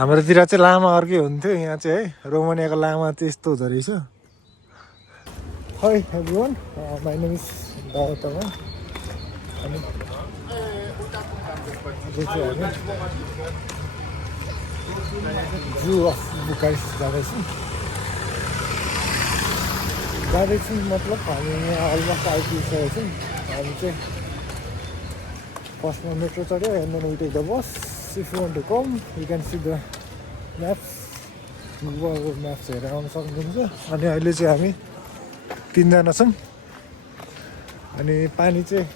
हाम्रोतिर चाहिँ लामा अर्कै हुन्थ्यो यहाँ चाहिँ है रोमानियाको लामा चाहिँ यस्तो हुँदो रहेछ hi everyone my name is दाउतमा अनि जू अफ बुकारेस्ट जाँदैछौँ मतलब हामी यहाँ अलमोस्ट आइपुगिसकेको छौँ हामी चाहिँ फर्स्टमा मेट्रो चढ्यो and then we take the bus if you want to come you can see the maps Google maps हेरेर आउन सक्नुहुन्छ अनि अहिले चाहिँ हामी 3 जना छौँ अनि पानी चाहिँ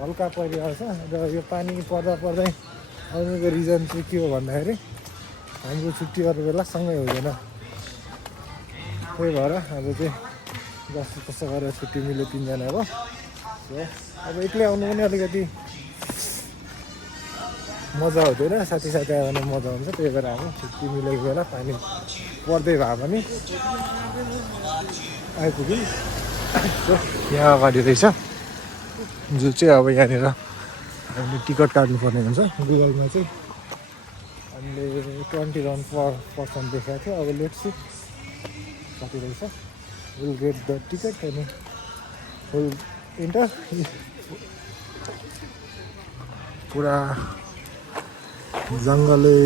हल्का परिरहेको छ र यो पानी पर्दा पर्दै आउनुको रिजन चाहिँ के हो भन्दाखेरि हाम्रो छुट्टीहरू बेला सँगै हुँदैन त्यही भएर अब चाहिँ जस्तो तस्तो गरेर छुट्टी मिल्यो 3 जना हो अब एक्लै आउनु पनि अलिकति मजा हुँदैन साथी आयो भने मजा हुन्छ त्यही भएर हामी छुट्टी मिलेको बेला पानी पर्दै भए पनि आइपुग्यौँ यहाँ अगाडि रहेछ जो चाहिँ अब यहाँनिर हामीले टिकट काट्नुपर्ने हुन्छ गुगलमा चाहिँ हामीले 20 रन पर पर्सन देखाएको थियो अब लेट्स सी कति रहेछ विल गेट द टिकट अनि विल इन्टर पुरा जङ्गलै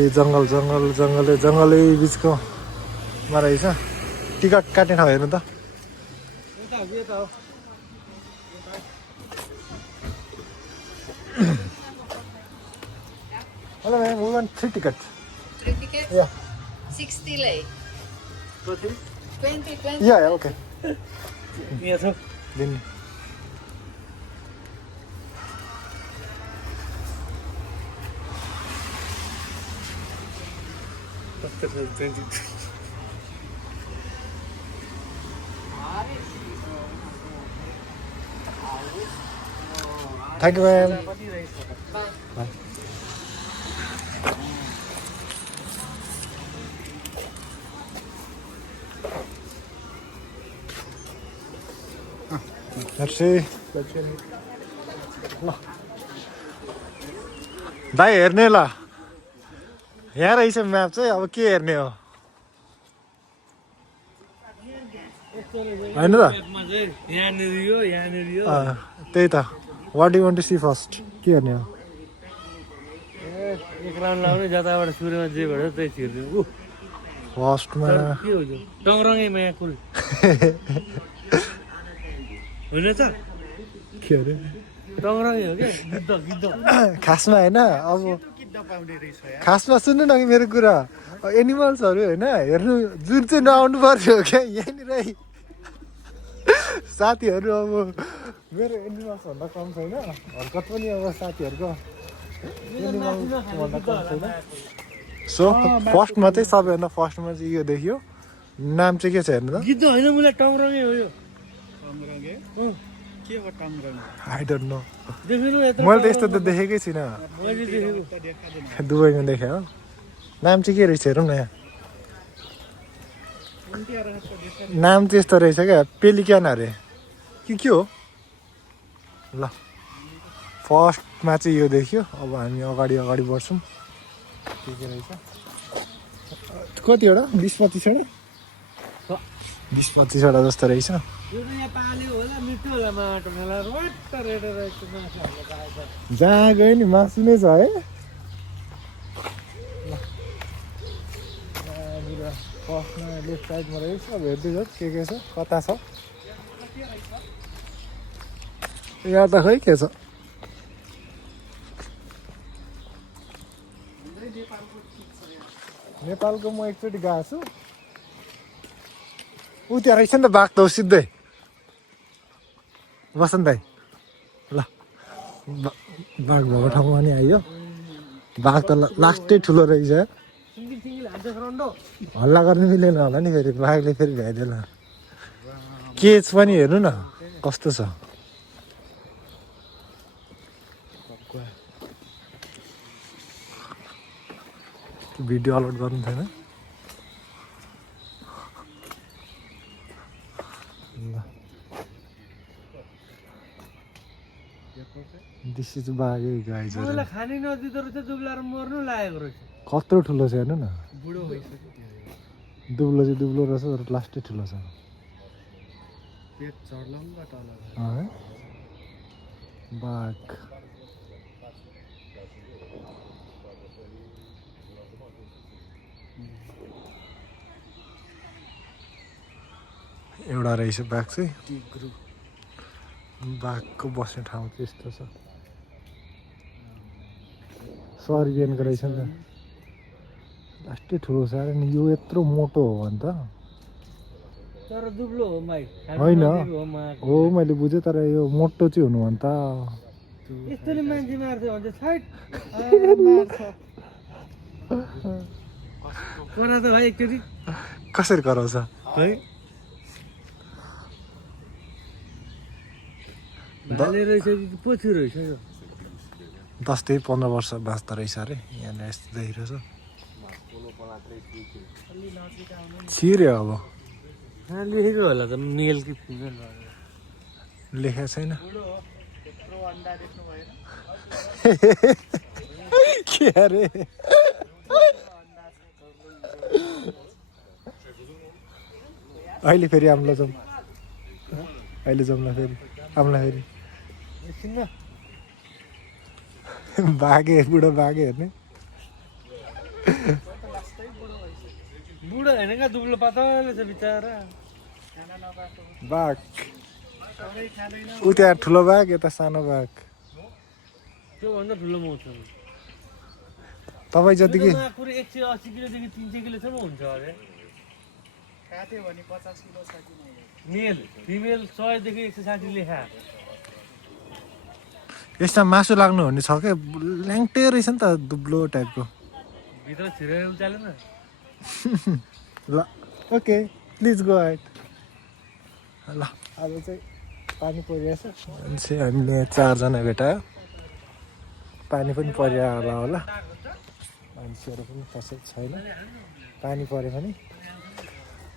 बिचकोमा रहेछ टिकट काट्ने ठाउँ हेर्नु त Hello ma'am, we want 3 tickets. 3 tickets? Yeah. 60 lei. 20? 20. Yeah, okay. Yes, sir. Then thank you ma'am. Bye. Merci. ल भाइ हेर्ने ल यहाँ रहेछ म्याप चाहिँ अब के हेर्ने हो होइन त त्यही त what you want to see first के हेर्ने हो एक राउन्ड लाउने जताबाट सूर्यमा जे भन्छ त्यही छिर्दिनु फर्स्टमा के हो त्यो टङरङैमा यहाँ कुल होइन त के अरे टङरङै हो क्या गिद्ध खासमा होइन अब खासमा सुन्नु न कि मेरो कुरा एनिमल्सहरू होइन हेर्नु जुन चाहिँ नआउनु पर्यो क्या यहाँनिर साथीहरू अब मेरो एनिमल्सभन्दा कम छैन हर्कत पनि अब साथीहरूको एनिमल्सभन्दा कम छैन सो फर्स्टमा चाहिँ सबैभन्दा फर्स्टमा चाहिँ यो देखियो नाम चाहिँ के छ हेर्नु त गिद्ध होइन मलाई टङरङै हो यो आई डोन्ट नो देख्नु मैले त यस्तो त देखेकै छुइनँ मैले देखेको दुबईमा देखेँ हो नाम चाहिँ के रहेछ हेरौँ न यहाँ नाम चाहिँ यस्तो रहेछ क्या पेलिक्यान अरे के हो ल फर्स्टमा चाहिँ यो देखियो अब हामी अगाडि बढ्छौँ के रहेछ कतिवटा 20-25वटा 20-25वटा जस्तो रहेछ जहाँ गयो नि मासु नै छ है फर्स्टमा लेफ्ट साइडमा रहेछ अब हेर्दैछ के छ कता छ यहाँ त खै के छ नेपालको म एकचोटि गएको छु ऊ त्यहाँ रहेछ नि त बाघ त सिधै बसन्त दाइ ल बाघ भएको ठाउँमा नि आइयो बाघ त लास्टै ठुलो रहेछ हल्ला गर्नु मिलेन होला नि फेरि बाघले फेरि भ्याइदिएन केज पनि हेर्नु न कस्तो छ भिडियो अपलोड गर्नु छैन दिस बाघै गाई मलाई खानै नदिँदो रहेछ दुब्लाएर मर्नु लागेको रहेछ कत्रो ठुलो छ हेर्नु न बुढो भइसक्यो दुब्लो चाहिँ दुब्लो रहेछ तर लास्टै ठुलो छ पेट चढ्लङ्ग तल है बाघ एउटा रहेछ बाघ चाहिँ टिग्रु बाघको बस्ने ठाउँ चाहिँ यस्तो छ सरिबियनको रहेछ नि त लास्टै ठुलो छ अरे नि यो यत्रो मोटो हो भने त तर दुब्लो हो माइ होइन हो मैले बुझेँ तर यो मोटो चाहिँ हुनु भने त यस्तोले मान्छे मार्छ भन्छ छैट कोरा त भाइ एकचोटि कसरी कराउँछ है भाले रहेछ कि पोथी रहेछ यो 10-15 वर्ष बाँच्दो रहेछ अरे यहाँनिर यस्तो देखिरहेछ छिर्यो अब यहाँ लेखेको होला त मेल कि फिमेल लेखेको छैन के अरे अहिले फेरि आम्ला जाउँ अहिले जाउँला फेरि आम्ला फेरि बाघे बुढो बाघे हेर्ने बुढो होइन क्या दुब्लो पातलो छ बिचरा बाघ ऊ त्यहाँ ठुलो बाघ यता सानो बाघ त्योभन्दा ठुलो मौत छ तपाईँ जतिकै 180 किलोदेखि 300 किलोसम्म हुन्छ अरे काट्यो भने 50 किलो छ कि मेल फिमेल 100 देखि 160 लेखा यसमा मासु लाग्नु भन्ने छ क्या ल्याङ्टे रहेछ नि त दुब्लो टाइपको भित्र छिरेर उचालेन ल ओके प्लिज गो एट ल अब चाहिँ पानी परिरहेछ मान्छे हामीले 4 जना भेटायो पानी पनि परियो होला मान्छेहरू पनि कसै छैन पानी पऱ्यो भने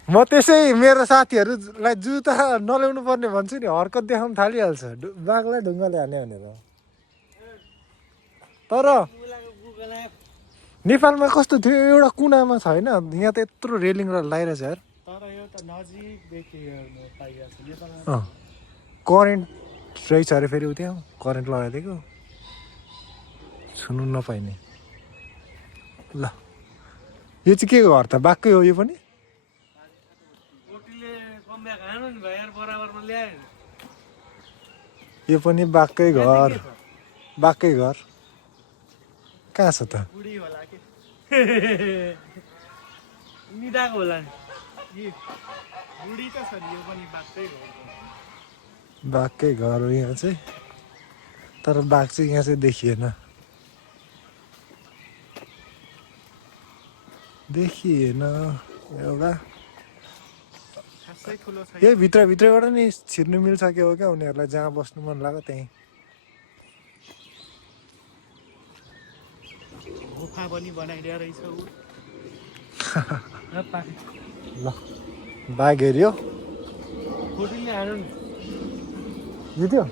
म त्यसै मेरो साथीहरूलाई जुत्ता नल्याउनु पर्ने भन्छु नि हरकत देखाउनु थालिहाल्छ बाघलाई ढुङ्गाले हाने भनेर तर नेपालमा कस्तो थियो एउटा कुनामा छैन यहाँ त यत्रो रेलिङ लगाइरहेछ यार तर यो त नजिकदेखि पाइरहेको छ नेपालमा करेन्ट रहेछ अरे फेरि उ त्यहाँ करेन्ट लगाइदिएको छुनु नपाइने ल यो चाहिँ के घर त बाघकै हो यो पनि गोटीले कम्ब्याक हानु नि भाइ यार बराबरमा ल्यायो यो पनि बाघकै घर बाघकै घर कहाँ छ त बुढी होला कि निदाको होला नि बुढी त छ नि यो पनि बाघकै हो बाघकै घर हो यहाँ चाहिँ तर बाघ चाहिँ यहाँ चाहिँ देखिएन एउटा खासै ठुलो छ यही भित्रबाट नि छिर्नु मिल्छ के हो क्या उनीहरूलाई जहाँ बस्नु मन लाग्यो त्यहीँ गुफा पनि बनाइदिया रहेछ ऊ ल बाघ हेऱ्यो गोटीले हानु नि जित्यो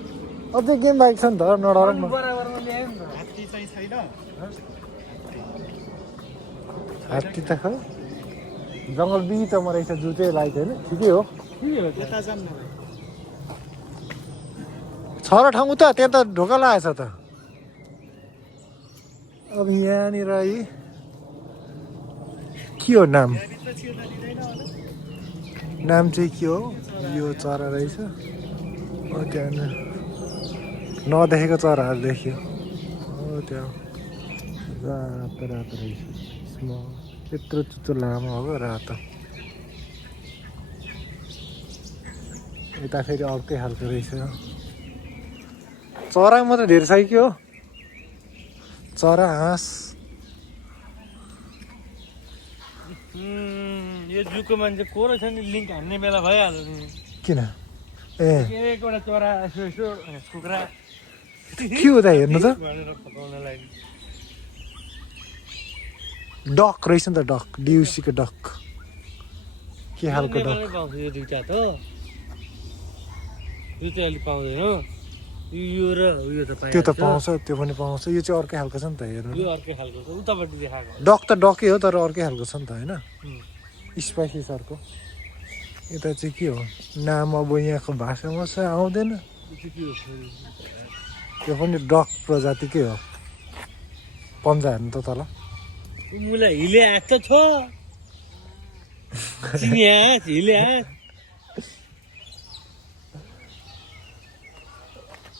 अझै गेम बाइक छ नि त नडर न बराबरमा ल्यायो नि त हात्ती चाहिँ छैन हात्ती त खै जङ्गल बिचमा रहेछ जु चाहिँ लाइट होइन ठिकै हो यता जाऊँ न छ र ठाउँ त त्यहाँ त ढोका लागेछ त अब यहाँनिर है के हो नाम भित्र छिर्न दिँदैन होला नाम चाहिँ के हो यो चरा रहेछ त्यहाँ नदेखेको चराहरू देखियो हो त्यहाँ रातो रातो रहेछ यत्रो चुच्चो लामो हो रातो यता फेरि अर्कै खालको रहेछ चरा मात्रै धेरै छ कि हो चरा हाँस यो जुको मान्छे को रहेछ नि लिङ्क हान्ने बेला भइहाल्यो नि किन ए एकवटा चरा यसो यसो कुखुरा के हो त हेर्नु त भनेर पकाउनलाई डक रहेछ नि त डक डियुसीको डक के खालको डक नेपालमै पाउँछ यो दुईटा त यो चाहिँ अलिक पाउँदैन यो र उयो त पाइन्छ त्यो त पाउँछ, त्यो पनि पाउँछ। यो चाहिँ अर्कै खालको छ नि त, हेर्नु यो अर्कै खालको छ उतापट्टि देखाएको डक त डकै हो तर अर्कै खालको छ नि त होइन, स्पाइसी सरको। यता चाहिँ के हो नाम अब यहाँको भाषामा चाहिँ आउँदैन, त्यो पनि डक प्रजातिकै हो। पन्जा हेर्नु त तल मुला हिले हात छ चिनिया हिले हात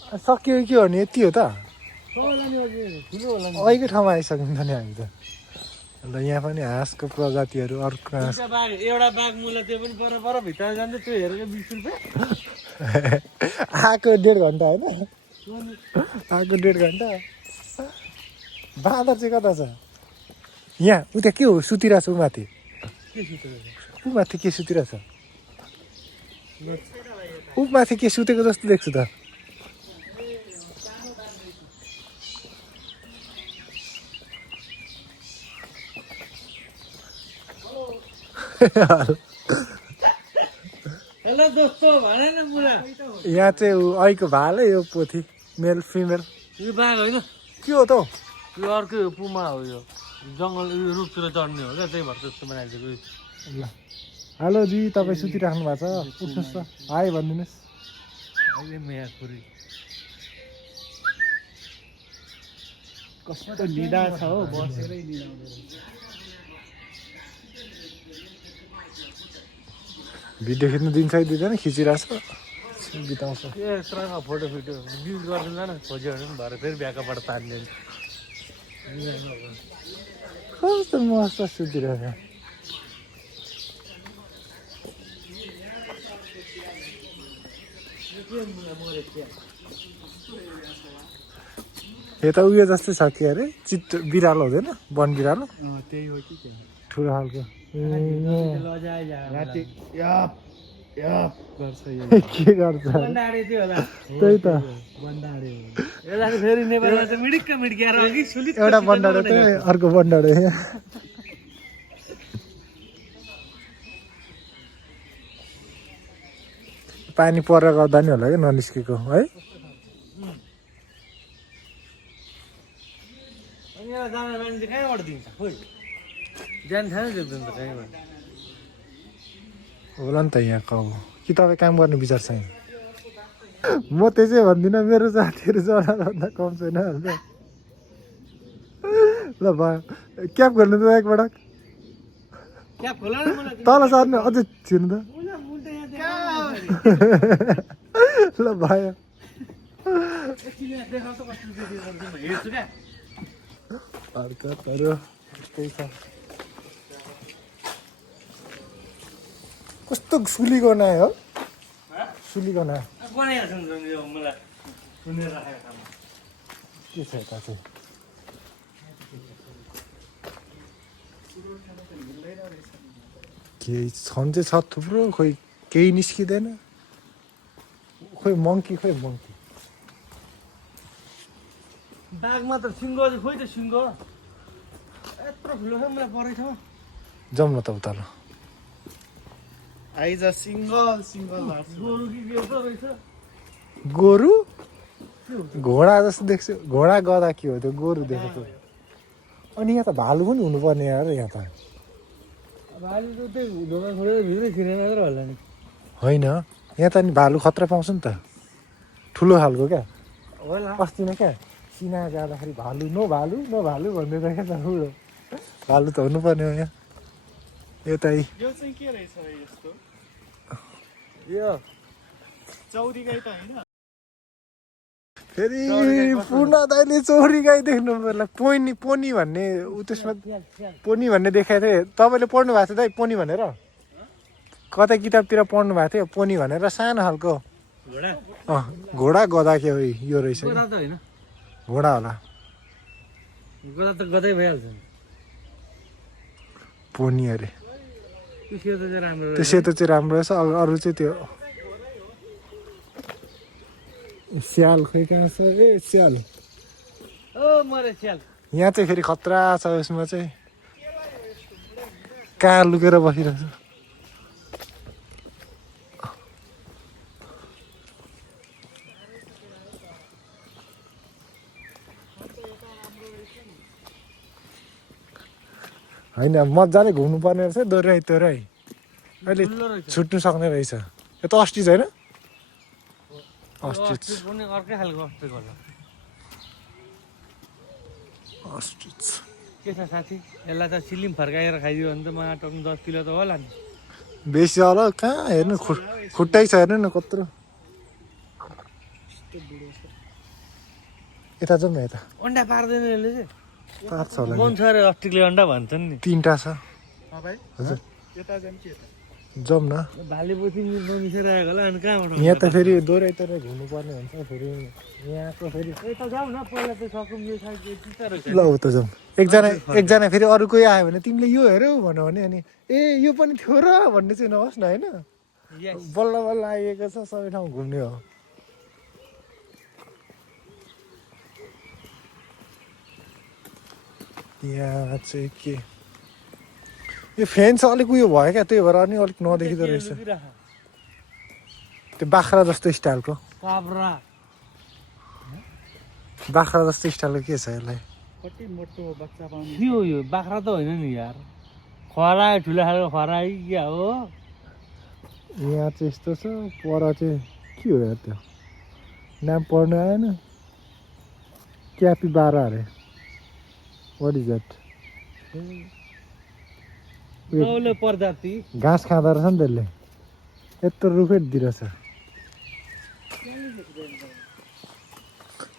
सक्यो के हो नि, यति हो त होला नि अझै ठुलो होला नि अहिलेकै ठाउँमा आइसक्यौँ त नि हामी त। अन्त यहाँ पनि हाँसको प्रजातिहरू अर्को हाँस दुईटा बाघ एउटा बाघ मुला त्यो पनि पर भित्र जान्छ त्यो हेरेको 20 रुपियाँ आएको 1.5 घन्टा होइन, आएको 1.5 घन्टा। बाँदर चाहिँ कता छ यहाँ, उता के हो सुतिरहेछ ऊ माथि, के सुतेको ऊ माथि के सुतिरहेछ, ऊ माथि के सुतेको जस्तो देख्छु त। हेलो दोस्तो भने न मुला यहाँ चाहिँ ऊ ऐको भालै यो पोथी, मेल फिमेल यो बाघ होइन के हो त हौ? यो अर्कै हो पुमा हो यो जङ्गल यो रुखतिर चढ्ने हो क्या त्यही भएर त्यस्तो बनाइदिएको ल हेलो जी, तपाईँ सुतिराख्नु भएको छ, उठ्नुहोस् त, हाई भनिदिनुहोस्। अहिले मेया खुरी कस्तो निदा छ हो, बसेरै निदाउँदो रहेछ। भिडियो खिच्नु दिन्छ कि दिँदैन, खिचिरहेछ बिताउँछ। ए यत्रोमा फोटो फिटो डिलिट गरिदिँदा न खोज्यो भने पनि भरे फेरि ब्याकअपबाट तान्दैन कस्तो मस्त सुतिरहेछ। यता उयो जस्तो छ कि अरे चित्त बिरालो हुँदैन, वन बिरालो त्यही हो कि त्यही ठुलो खालको राति याप याप गर्छ यो के गर्छ बन्दाडे थियो होला त्यही त। बन्दाडे हो। यसलाई चाहिँ फेरि नेपालमा चाहिँ मिडिक्क मिड्किएर अघि सुलिक एउटा बन्डाडो त्यही अर्को बन्डाडो यहाँ। पानी परेर गर्दा नि होला क्या ननिस्केको है। अनि यहाँ जाने मान्छे कहाँबाट दिन्छ खोइ जान थाहा देख्दैन त कहीँबाट होला नि त यहाँको अब कि तपाईँ काम गर्ने विचार छैन। म त्यसै भन्दिनँ, मेरो साथीहरू जनाभन्दा कम छैन अन्त। ल भयो क्याप गर्नु त एकपटक क्या खोला न मलाई तल सर्नु अझै छिर्नु त। मुला मुल्टा यहाँ ल भयो एकछिन यहाँ देखाउ त कस्तो देखेको म हेर्छु क्या हरकतहरू त्यस्तै छ। कस्तो सुली गनायो हो, सुली गनायो बनाइहाल्छ नि यो मलाई सुनेर राखेको ठाउँमा के छ यता चाहिँ। केही छन् चाहिँ छ थुप्रो, खोइ केही निस्किँदैन। खोइ मङ्की, खोइ मङ्की बाघमा त सिङ्गो चाहिँ खोइ त सिङ्गो यत्रो ठुलो छ मलाई परेको छ जाउँ न त उता ल। आइज सिङ्गल सिङ्गल गोरु कि के पो रहेछ गोरु घोडा जस्तो देख्छु, घोडा गधा के हो त्यो, गोरु देखेको। अनि यहाँ त भालु पनि हुनुपर्ने यार, यहाँ त भालु त त्यही ढोका खोलेर भित्रै छिरेर मात्र होला नि होइन, यहाँ त नि भालु खतरा पाउँछ नि त, ठुलो खालको क्या। होला अस्ति नै क्या सिना जाँदाखेरि भालु नो भालु भन्दै रहेछ क्या त, उयो भालु त हुनुपर्ने हो यहाँ। यतै यो चाहिँ के रहेछ यस्तो यो चौरी गाई त होइन फेरि पूर्ण दाइले चौरी गाई देख्नु पर्ला। पोनी पोनी भन्ने ऊ त्यसमा पोनी भन्ने देखाएको थिएँ, तपाईँले पढ्नु भएको थियो दाइ पोनी भनेर, कतै किताबतिर पढ्नु भएको थियो पोनी भनेर, सानो खालको घोडा घोडा गधा के हो यो रहेछ गोदा कि? त होइन घोडा होला, गोदा त गदै भइहाल्छ नि पोनी अरे। त्यो सेतो चाहिँ राम्रो त्यो सेतो चाहिँ राम्रो रहेछ, अरू चाहिँ त्यो स्याल खोइ कहाँ छ। ए स्याल ओ मरे स्याल यहाँ चाहिँ फेरि खतरा छ, यसमा चाहिँ कहाँ लुकेर बसिरहेछ। होइन मजाले घुम्नु पर्ने रहेछ दोहोऱ्याइ तोऱ्याइ अहिले ठुलो रहेछ। छुट्नु सक्ने रहेछ यो त अस्टिच होइन अस्टिच अस्ट्रिच पनि अर्कै खालको अस्ट्रिच होला। अस्टिच के छ साथी, यसलाई त सिलिम फर्काएर खाइदियो भने त मलाई टक्नु 10 किलो त होला नि। बेसी होला कहाँ हेर्नु खुट्टै छ हेर्नु न कत्रो यता जाउँ न यता अन्डा पार्दैन यसले चाहिँ। पार्छ होला मन छ अरे अस्ट्रिचले अन्डा भन्छन् नि। 3टा छ भाइ हजुर यता जाऊँ कि यता जाउँ न भालेपछि मिसेर आएको होला अनि कहाँबाट यहाँ त फेरि दोहोऱ्याइ तोऱ्याइ घुम्नु पर्ने हुन्छ फेरि यहाँको फेरि यता जाऊ न पहिला त सकौँ यो साइड चित्त रहेछ। ल उता जाउँ एकजना फेरि अरू कोही आयो भने तिमीले यो हेऱ्यौ भन्यो भने अनि ए यो पनि थियो र भन्ने चाहिँ नहोस् न होइन Yes. बल्ल बल्ल आइएको छ सबै ठाउँ घुम्ने हो यहाँ चाहिँ के यो फ्यान चाहिँ अलिक उयो भयो क्या त्यही भएर अनि अलिक नदेखिँदो रहेछ त्यो बाख्रा जस्तो स्टाइलको काब्रा बाख्रा जस्तो स्टाइलको के छ यसलाई कति मोटो बच्चा पाउने के हो यो बाख्रा त होइन नि यार खरायो ठुलो खालको खरायो कि क्या हो यहाँ चाहिँ यस्तो छ पर चाहिँ के हो यार त्यो नाम पढ्नु आएन क्यापी 12 अरे वाट इज द्याट नौलो प्रजाति घाँस खाँदो रहेछ नि त्यसले यत्रो रुखेट दिइरहेछ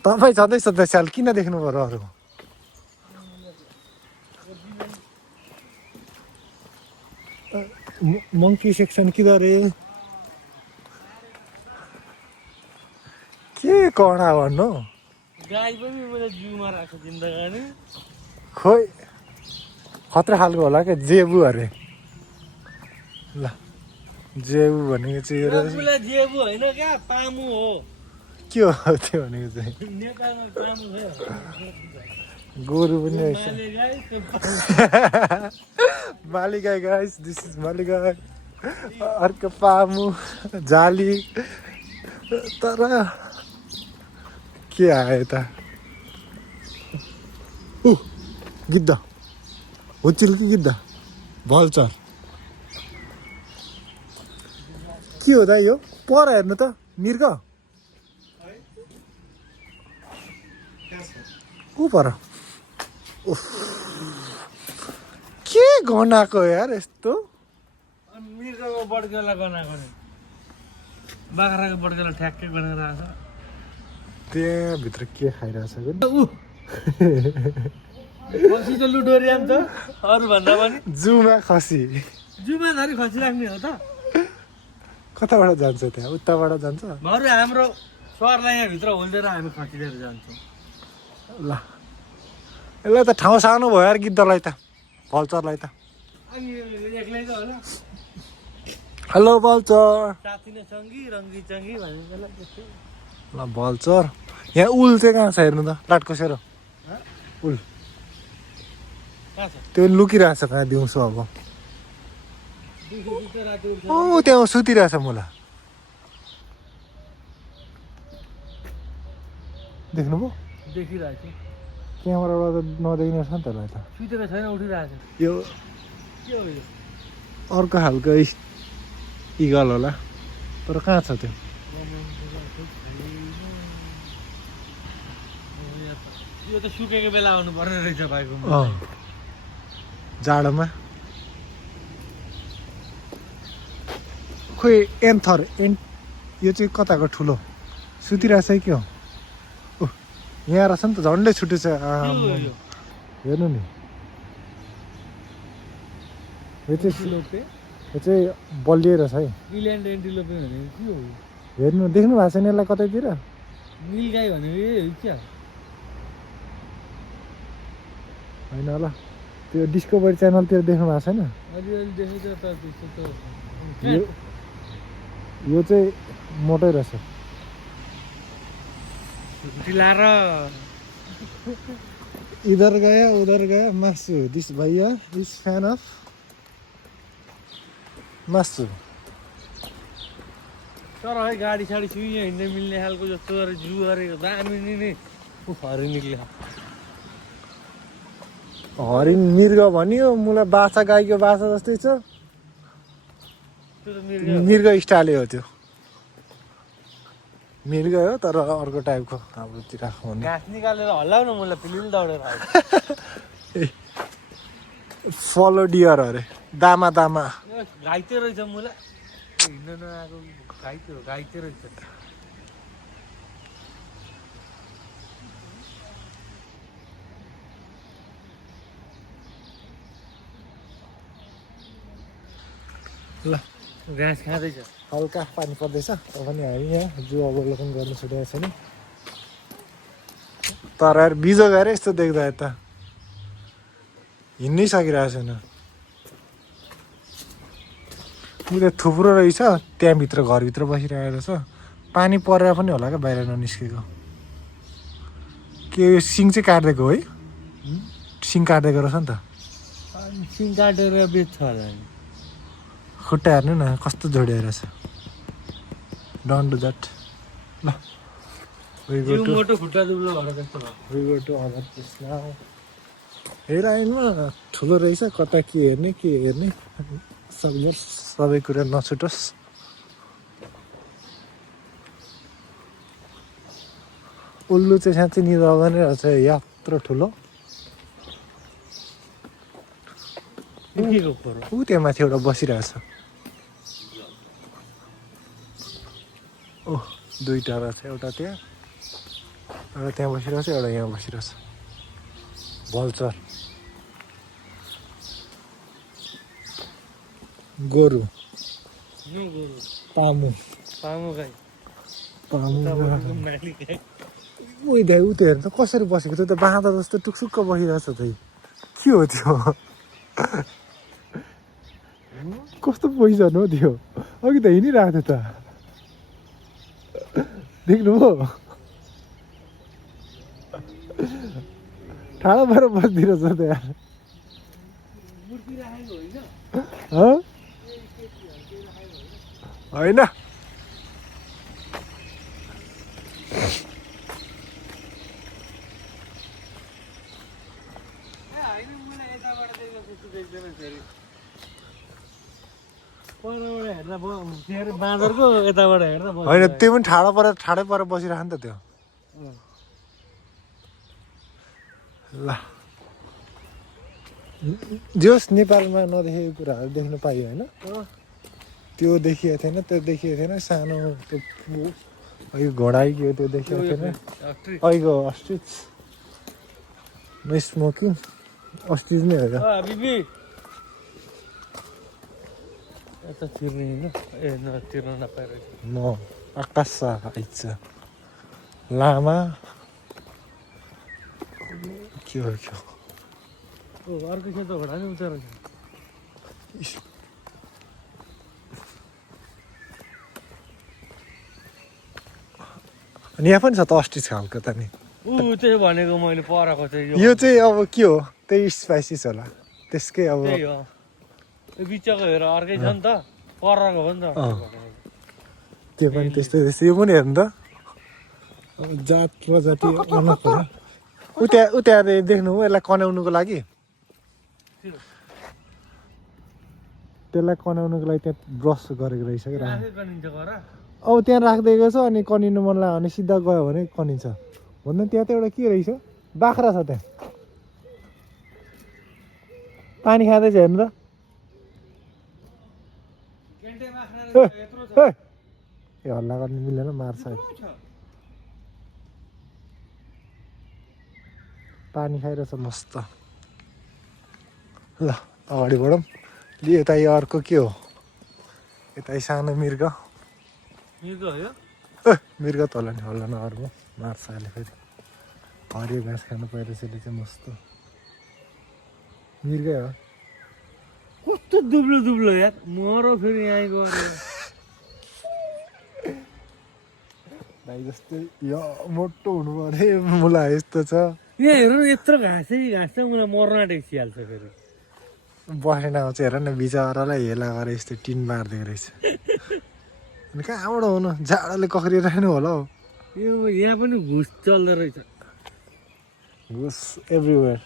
तपाईँ छँदैछ त स्याल किन देख्नु पर्यो अरू मङ्की सेक्सन किन रे के कडा भन्नु गाई पनि मैले जिउमा राखेको जिन्दगानी खोइ खतरा खालको होला क्या जेबु अरे ल जेबु भनेको चाहिँ यो रहेछ। रसगुल्ला जेबु होइन क्या पामु हो के हो त्यो भनेको चाहिँ नेपालमा पामु हो गोरु पनि रहेछ माले गाई त्यो मालिगाई गाइस दिस इज मालिगाई अर्को पामु जाली तर के आयो यता गिद्ध हुचिल कि गिद्ध भल्चर के हो त यो पर हेर्नु त मिर्ग ऊ पर उफ। के गनाएको यार यस्तो अनि मिर्गको बड्केला गनाएको नि बाख्राको बड्केला ठ्याक्कै गनाएर आएको त्यहाँभित्र के खाइरहेछ ऊ खसी त लुडोरिया नि त अरू भन्दा पनि जूमा खसी जुमा धरी खसी राख्ने हो त कताबाट जान्छ त्यहाँ उताबाट जान्छ बरु हाम्रो स्वरलाई यहाँभित्र होल्देर हामी खसिदिएर जान्छौँ ल यसलाई त ठाउँ सानो भयो यार गिद्धलाई त भल्चरलाई त अनि एक्लै त होला हेलो भल्चर साथी नै चङ्गी रङ्गी चङ्गी भनेर त्यसलाई त्यस्तो ल भल्चर यहाँ उल चाहिँ कहाँ छ हेर्नु त लाटकोसेरो उल कहाँ छ त्यो लुकिरहेछ कहाँ दिउँसो अब दिउँसो सुत्छ राति उठ्छ ओ त्यहाँ सुतिरहेछ मुला देख्नुभयो देखिरहेको छु क्यामेराबाट त नदेखिने रहेछ नि त्यसलाई त सुतेको छैन उठिरहेको छ यो के हो यो अर्को खालको इगल होला तर कहाँ छ त्यो यो त सुकेको बेला आउनु पर्ने रहेछ भाइको जाडोमा खोइ एन्थर यो चाहिँ कताको ठुलो सुतिरहेछ है के हो यहाँ रहेछ नि त झन्डै छुट्टी छ हेर्नु नि यो चाहिँ बलिएर छ है इल्यान्ड एन्टिलोपे भनेको के हो हेर्नु देख्नु भएको छैन यसलाई कतैतिर निलगाई भनेको यही हो क्या होइन होला त्यो डिस्कभरी च्यानलतिर देख्नु भएको छैन अलिअलि देखेको त त्यस्तो त यो चाहिँ मोटै रहेछ ढिलाएर इधर गया उधर गया मासु दिस भैया इज फ्यान अफ मासु तर है गाडी साडी छुइँ हिँड्दै मिल्ने खालको जस्तो गरेर जू गरेको दामी नि हरि निक्ल्यो हरिण मृग भन्यो मलाई बाछा गाईको बाछा जस्तै छ त्यो त मिर्ग मृग स्टाइलै हो त्यो मृग हो तर अर्को टाइपको हाम्रोतिर हुने घाँस निकालेर हल्लाउ न मलाई पिलिल दौडेर आयो फलो डियर अरे दामा दामा घाइते रहेछ मलाई हिँड्न नआएको घाइते रहेछ ल घाँस खाँदैछ हल्का पानी पर्दैछ तर पनि हामी यहाँ जू अवलोकन गर्न छुटेको छैन तर यार बिजो गएर यस्तो देख्दा यता हिँड्नै सकिरहेको छैन उयो थुप्रो रहेछ त्यहाँभित्र घरभित्र बसिरहेको रहेछ पानी परेर पनि होला क्या बाहिर ननिस्केको के यो सिङ चाहिँ काटिदिएको है सिङ काटिदिएको रहेछ नि त सिङ काटेर बेच्छ होला नि खुट्टा हेर्नु न कस्तो जोडिएर छ डोन्ट डु द्याट ल मोटो खुट्टा दुब्लो भएर जस्तो भयो हेर आइनमा ठुलो रहेछ कता के हेर्ने सबै कुरा नछुटोस् उल्लु चाहिँ साँच्चै निदाउँदा नै रहेछ यत्रो ठुलो के खोरो ऊ त्यहाँ माथि एउटा बसिरहेछ ओह दुईवटा रहेछ एउटा त्यहाँ एउटा त्यहाँ बसिरहेछ एउटा यहाँ बसिरहेछ भल्चर गोरु पामु गाई उही दाइ ऊ त्यो हेर्नु त कसरी बसेको त्यो त बाँदर जस्तो टुक्सुक्क बसिरहेछ त के हो त्यो कस्तो पोजिसन हो त्यो अघि त हिँडिरहेको थियो त देख्नुभयो ठाडो भएर बसिदिरहेछ त यार होइन बाँदरको यताबाट हेर्दा होइन त्यो पनि ठाडो परेर बसिरह नि त त्यो ल जोस् नेपालमा नदेखेको कुराहरू देख्नु पाइयो होइन त्यो देखिएको थिएन सानो त्यो अघि घोडा आइगयो त्यो देखेको थिएन अहिलेको अस्ट्रिच नो स्मोकिङ अस्ट्रिच नै हो बिबी यता तिर्ने होइन तिर्न नपाएर म आकाश आइछ लामा के हो अर्को खेत त घोडा नै उता रहेछ अनि यहाँ पनि छ त अस्ट्रिच खालको त नि त्यही भनेको मैले पराएको चाहिँ यो चाहिँ अब के हो त्यही स्पाइसिस होला त्यसकै अब त्यही हो त्यो बिचको हेर अर्कै छ नि त पराएको हो नि त त्यो पनि त्यस्तै यो पनि हेर्नु त अब जात प्रजाति अलग हो उता देख्नु यसलाई कनाउनुको लागि त्यसलाई कनाउनुको लागि त्यहाँ ब्रस गरेको रहेछ क्या अब त्यहाँ राखिदिएको छ अनि कनिनु मन लाग्यो भने सिधा गयो भने कनिन्छ भन्दा त्यहाँ त एउटा के रहेछ बाख्रा छ त्यहाँ पानी खाँदैछ हेर्नु त ए हल्ला गर्नु मिलेन मार्छ पानी खाइरहेछ मस्त ल अगाडि बढौँ यता यो अर्को के हो यता सानो मृग मृग त होला नि होला न अर्को मार्छ अहिले फेरि हरियो घाँस खानु पाइरहेछ यसले चाहिँ मस्त मृगै हो कस्तो दुब्लो यार मरो फेरि यहाँ गएर भाइ जस्तै यो मोटो हुनु पर्यो मुला यस्तो छ यहाँ हेर न यत्रो घाँस छ मलाई मर्न आँटेको छिहाल्छ फेरि बसेन आउँछ हेर न बिचरालाई हेला गरेर यस्तो टिन मारिदिएको रहेछ अनि कहाँबाट हुनु जाडोले कक्रिरहेनु होला हौ यो यहाँ पनि घुस चल्दो रहेछ घुस एभ्रिवेयर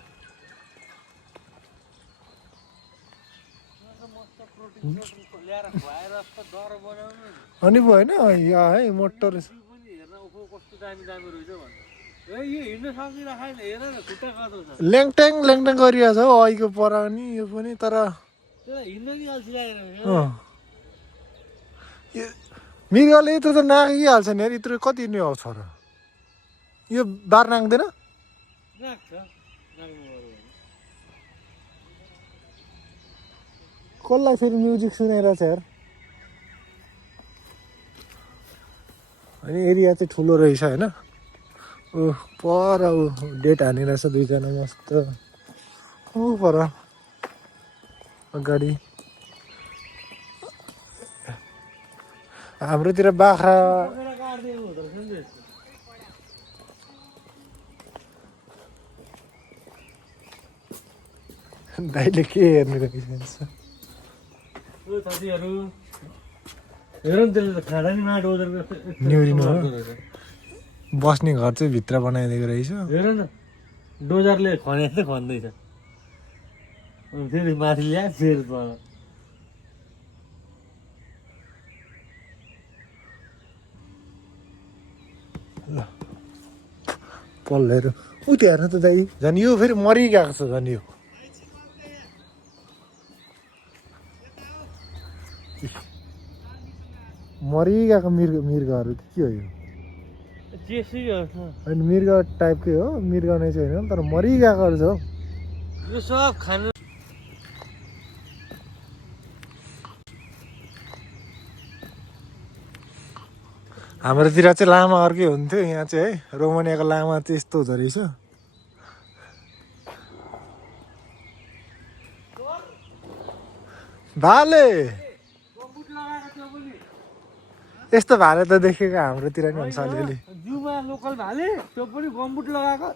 ल्याएर खुवाएर जस्तो डर बनाउनु अनि भएन यहाँ है मोटर पनि हेर्न उखो कस्तो दामी दामी रहेछ भन्छ ए यो हिँड्न सकिरहेको छैन हेर न खुट्टा कस्तो छ ल्याङट्याङ ल्याङट्याङ गरिरहेछ हौ अहिलेको परा नि यो पनि तर त्यसलाई हिँड्न नि अल्छी लागेर मृगले यत्रो त नागिहाल्छ नि यार यत्रो कति नै आउँछ र यो बार नाग्दैन नाग्छ नाग्नु पर्यो भने कसलाई फेरि म्युजिक सुनाइरहेछ यार अनि एरिया चाहिँ ठुलो रहेछ होइन ऊ पर ऊ डेट हानिरहेछ दुईजना मस्त ऊ पर अगाडि हाम्रोतिर बाख्रा काटिदिएको हुँदो रहेछ नि त दाइले के हेर्ने रहेछ ओ साथीहरू हेर नि त्यसले त खाँदा नि माटो उनीहरूको न्युरीमा हो? बस्ने घर चाहिँ भित्र बनाइदिएको रहेछ हेर न डोजरले खने जस्तै खन्दैछ अनि फेरि माथि ल्या फेरि तल पल्लेहरू ऊ त्यो हेर्नु त दाइ झन् यो फेरि मरिगएको छ झन् यो मरिगएको मृगहरू के हो यो जेसी होइन मृग टाइपकै हो मृग नै चाहिँ होइन तर मरिगएकोहरू छ हौ यो सब खानु हाम्रोतिर चाहिँ लामा अर्कै हुन्थ्यो यहाँ चाहिँ है रोमानियाको लामा चाहिँ यस्तो हुँदो रहेछ भाले यस्तो भाले त देखेको हाम्रोतिर नि हुन्छ अलिअलि जिउमा लोकल भाले त्यो पनि गम्बुट लगाएको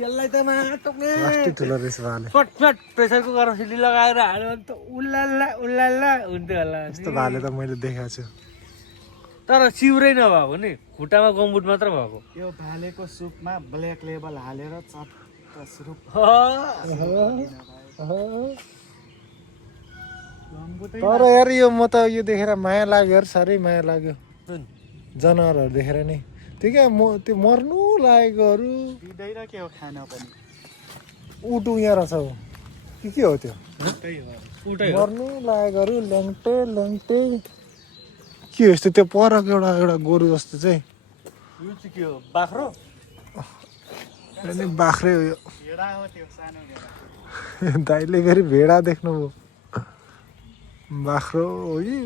यसलाई त माटोक्ने कस्तो ठुलो रहेछ भाले फटफट प्रेसर कुकरमा सिटी लगाएर हाल्यो भने त उल्लाल्ला उल्लाल्ला हुन्थ्यो होला यस्तो भाले त मैले देखाएको छु तर चिउरै नभएको नि खुट्टामा गम्बुट मात्र भएको यो भालेको सुपमा ब्ल्याक लेबल हालेर चट्ट सुप तर यार यो म त यो देखेर माया लाग्यो यार साह्रै माया लाग्यो जनावरहरू देखेर नै त्यो क्या त्यो मर्नु लागेकोहरू दिँदैन के हो खाना पनि उटु यहाँ रहेछ हौ के हो त्यो उटै हो मर्नु लागेकोहरू ल्याङ्टे ल्याङ्टे के हो यस्तो त्यो परको एउटा गोरु जस्तो चाहिँ यो चाहिँ के हो बाख्रो अनि बाख्रै हो यो भेडा हो त्यो सानो भेडा दाइले फेरि भेडा देख्नुभयो बाख्रो हो कि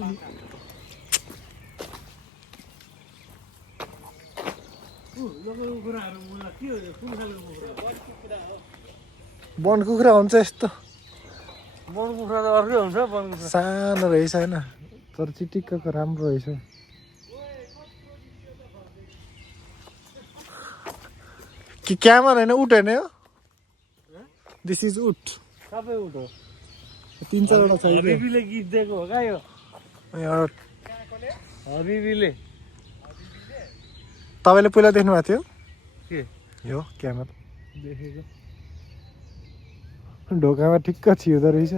वन कुखुरा हुन्छ यस्तो वन कुखुरा त अर्कै हुन्छ वन कुखुरा सानो रहेछ होइन तर चिटिक्कको राम्रो रहेछ कि क्यामर होइन उट होइन यो दिस इज उट सबै उठ हो 3-4वटा छ हबिबीले गीत दिएको हो क्या यो हबिबीले तपाईँले पहिला देख्नु भएको थियो के यो क्यामर देखेको ढोकामा ठिक्क छिर्दो रहेछ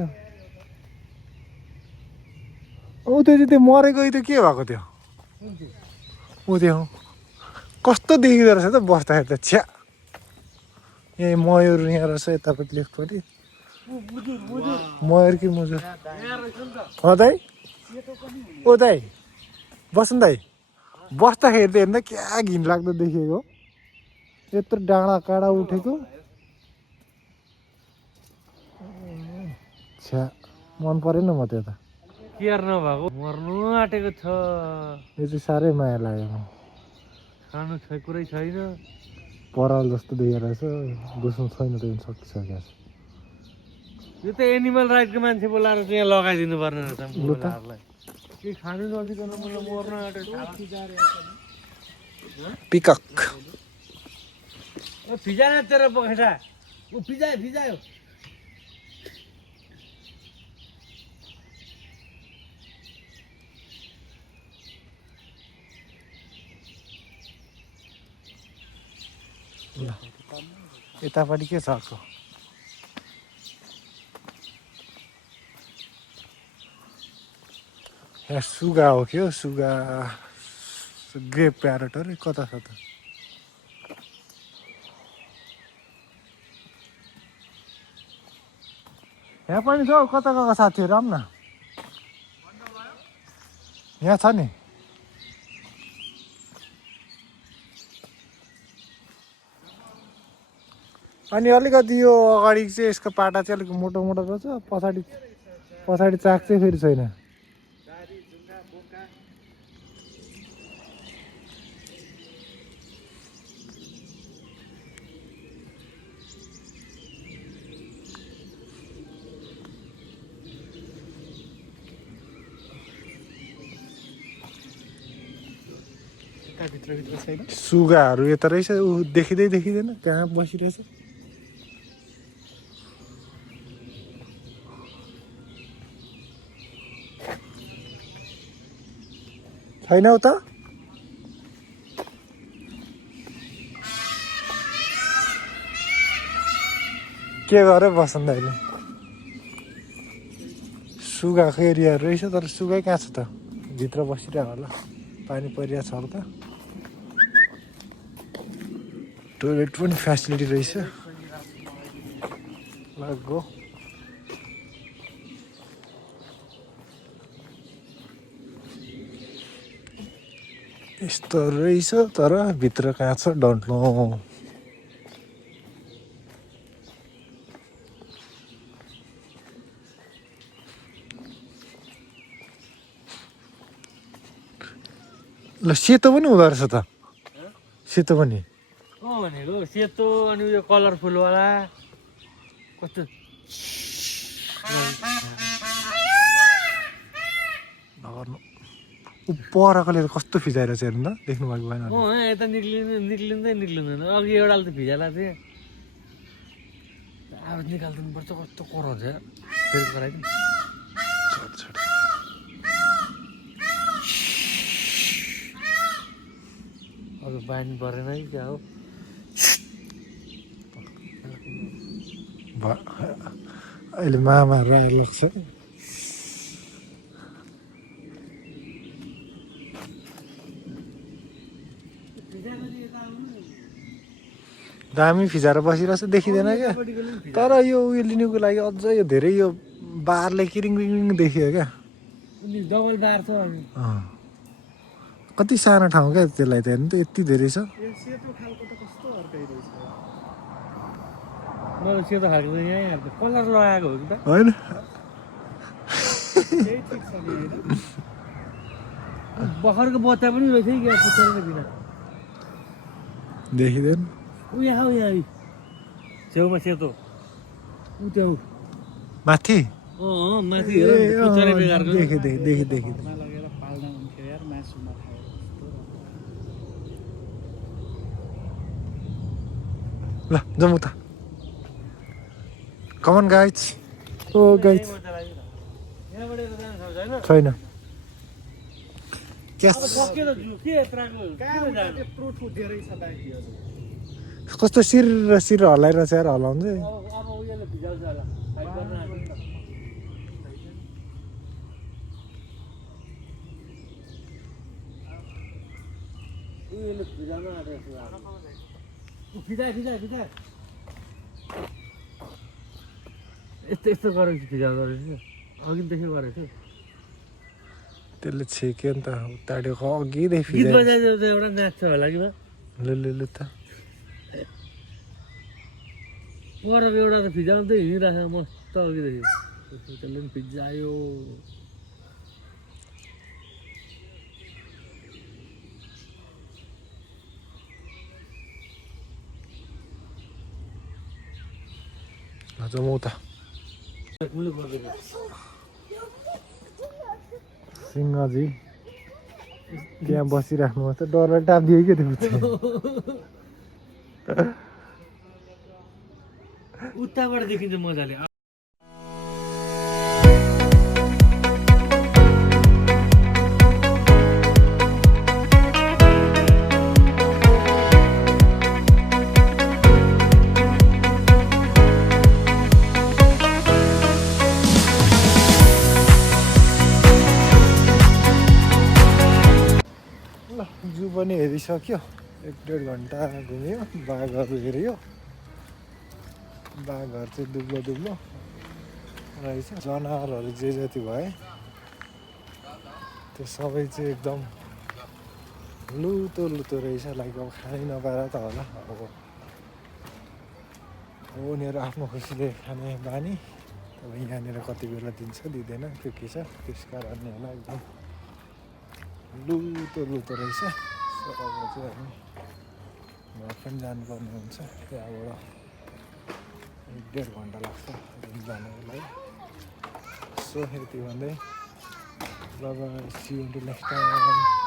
ऊ त्यो चाहिँ त्यो मरेको त्यो के भएको थियो ऊ त्यो कस्तो देखिँदो रहेछ त बस्दाखेरि त छ्या यहाँ मयूर यहाँ रहेछ यतापट्टि लेफ्टपट्टि मयूर कि मुजुर दाइ ओ दाइ बस्नु दाइ बस्दाखेरि त हेर्दा क्या घिनलाग्दो देखेको यत्रो डाँडा काँडा उठेको छ्या मन परेन म त्यो त केयर नभएको मर्नु आँटेको छ यो चाहिँ साह्रै माया लाग्यो म खानु छ कुरै छैन पराल जस्तो देखेर रहेछ बुझ्नु छैन त सकिसकेको छ यो त एनिमल राइटको मान्छे बोलाएर चाहिँ यहाँ लगाइदिनु पर्ने रहेछ लु त। केही खानु नदिकन मलाई मर्न आँटेको पिकक फिजायो तेरो पखेटा ऊ फिजायो ल यतापट्टि के छ अर्को यहाँ सुगा हो कि हो सुगा ग्रे प्यारटहरू कता छ त यहाँ पनि छ हौ कता कता साथीहरू आउँ न यहाँ छ नि अनि अलिकति यो अगाडि चाहिँ यसको पाटा चाहिँ अलिक मोटो मोटो रहेछ पछाडि पछाडि चाक चाहिँ फेरि छैन भित्रभित्र छैन सुगाहरू यता रहेछ ऊ देखिँदैन कहाँ बसिरहेछ छैन त के गरे बसन्त अहिले सुगाको एरिया रहेछ तर सुगै कहाँ छ त भित्र बसिरहेको होला पानी परिरहेको छ हल्का टोइलेट पनि फेसिलिटी रहेछ गो यस्तो रहेछ तर भित्र कहाँ छ डोन्ट नो ल सेतो पनि हुँदो रहेछ त सेतो पनि भनेको सेतो अनि उयो कलरफुलवाला कस्तो नगर्नु ऊ परकोले कस्तो फिजाइरहेछ हेर्नु त देख्नु भएको भएन यता निक्लिँदैन अघि एउटा त भिजाला थिएँ अब निकालिदिनुपर्छ कस्तो कराउँछ फेरि गराइदिनु अब बानी परेन कि क्या हो अहिले मामा राय लाग्छ दामी फिजाएर बसिरहेछ देखिँदैन क्या तर यो उयो लिनुको लागि अझ यो धेरै यो बारले किरिङ रिङ देखियो क्या डबल बार छ कति सानो ठाउँ क्या त्यसलाई त हेर्नु त यति धेरै छ सेतो खालको त कस्तो अर्कै रहेछ मलाई सेतो खालको त यहीँ कलर लगाएको हो कि त होइन त्यही ठिक छ नि होइन बखरको बच्चा पनि रहेछ कि क्या पुच्छरको बिना देखिँदैन ऊ यहाँ छेउमा सेतो ऊ त्यो माथि माथि हेर पुच्छरे बेकारको देखि मा लगेर पाल्दा हुन्थ्यो यार मासुमा खाएर ल जाउँ त कमन गाइज ओ गाइज छैन क्यास त्यत्रो धेरै छ बाँकी कस्तो शिर हल्लाइरहेछ यार हल्लाउँछ अब उयोले भिजाउँछ होला साइड गर्न आएको नि त उयोले भिजाउन आएको फिजा यस्तो गरेको भिजाउँदो रहेछ अघिदेखि गरेको छु त्यसले छेक्यो नि त उताडेको अघिदेखि गीत बजाएर एउटा नाच्छ होला कि लु त पर एउटा त फिजाउँदै हिँडिरहेको मस्त अघिदेखि त्यसले पनि फिजायो जाउँ त सिंहजी त्यहाँ बसिराख्नु त डरले टापिदियो कि त्यो उताबाट देखिन्छ मजाले ल जू पनि हेरिसक्यो 1-1.5 घन्टा घुम्यो बाघहरू हेऱ्यो बाघहरू चाहिँ दुब्लो दुब्लो रहेछ जनावरहरू जे जति भए त्यो सबै चाहिँ एकदम लुतो लुतो रहेछ लाइक अब खानै नपाएर त होला अब उनीहरू आफ्नो खुसीले खाने बानी अब यहाँनिर कति बेला दिन्छ दिँदैन त्यो के छ त्यस कारणले होला एकदम लुतो लुतो रहेछ सो अब चाहिँ हामी घर पनि जानुपर्ने हुन्छ त्यहाँबाट 1-1.5 घन्टा लाग्छ जानको लागि सो यति भन्दै बाबा सी यु नेक्स्ट टाइम